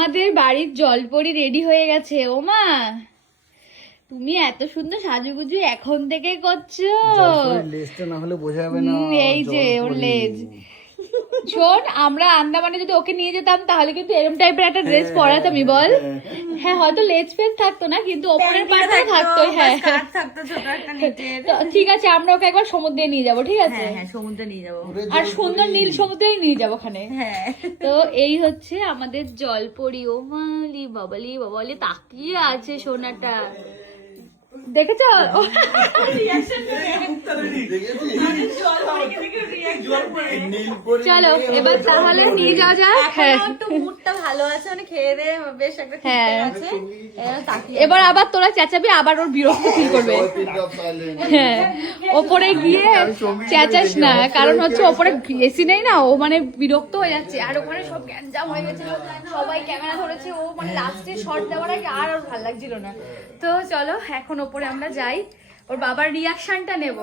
আমাদের বাড়ির জলপরি রেডি হয়ে গেছে। ও মা, তুমি এত সুন্দর সাজুগুজু এখন থেকে করছো। লেজটা না হলে বোঝা যাবে না। এই যে ওর লেজ। শোন, আমরা আন্দামানে যদি ওকে নিয়ে যেতাম তাহলে কিন্তু এরকম টাইপের একটা ড্রেস পরাতামই, বল। হ্যাঁ, হয়তো লেজ ফেজ থাকতো না, কিন্তু ওপরের পাটটা থাকতো। হ্যাঁ, ঠিক আছে, আমরা ওকে একবার সমুদ্রে নিয়ে যাবো, ঠিক আছে? হ্যাঁ, সমুদ্রে নিয়ে যাবো। আর সুন্দর নীল সমুদ্রেই নিয়ে যাবো ওখানে। হ্যাঁ, তো এই হচ্ছে আমাদের জলপরি। ও মালি বাবালি বাবালি তাকিয়ে আছে সোনাটা, দেখেছ? চলো এবার তাহলে নিয়ে যাওয়া যাক। হ্যাঁ, একটু মুডটা ভালো আছে, মানে খেয়ে দিয়ে বেশ একটা ঠিকঠাক আছে। এবার আবার তোরা চেঁচাবি, আবার ওর বিরক্ত ফিল করবে। হ্যাঁ, ওপরে গিয়ে চেঁচাস না, কারণ হচ্ছে ওপরে এসি নেই না, ও মানে বিরক্ত হয়ে যাচ্ছে। আর ওখানে সব গ্যাঞ্জাম হয়ে গেছিল, সবাই ক্যামেরা ধরেছে, ও মানে লাস্টে শর্ট দেওয়ার আগে আর ওর ভালো লাগছিল না। তো চলো এখন ওপরে আমরা যাই, ওর বাবার রিয়াকশনটা নেব।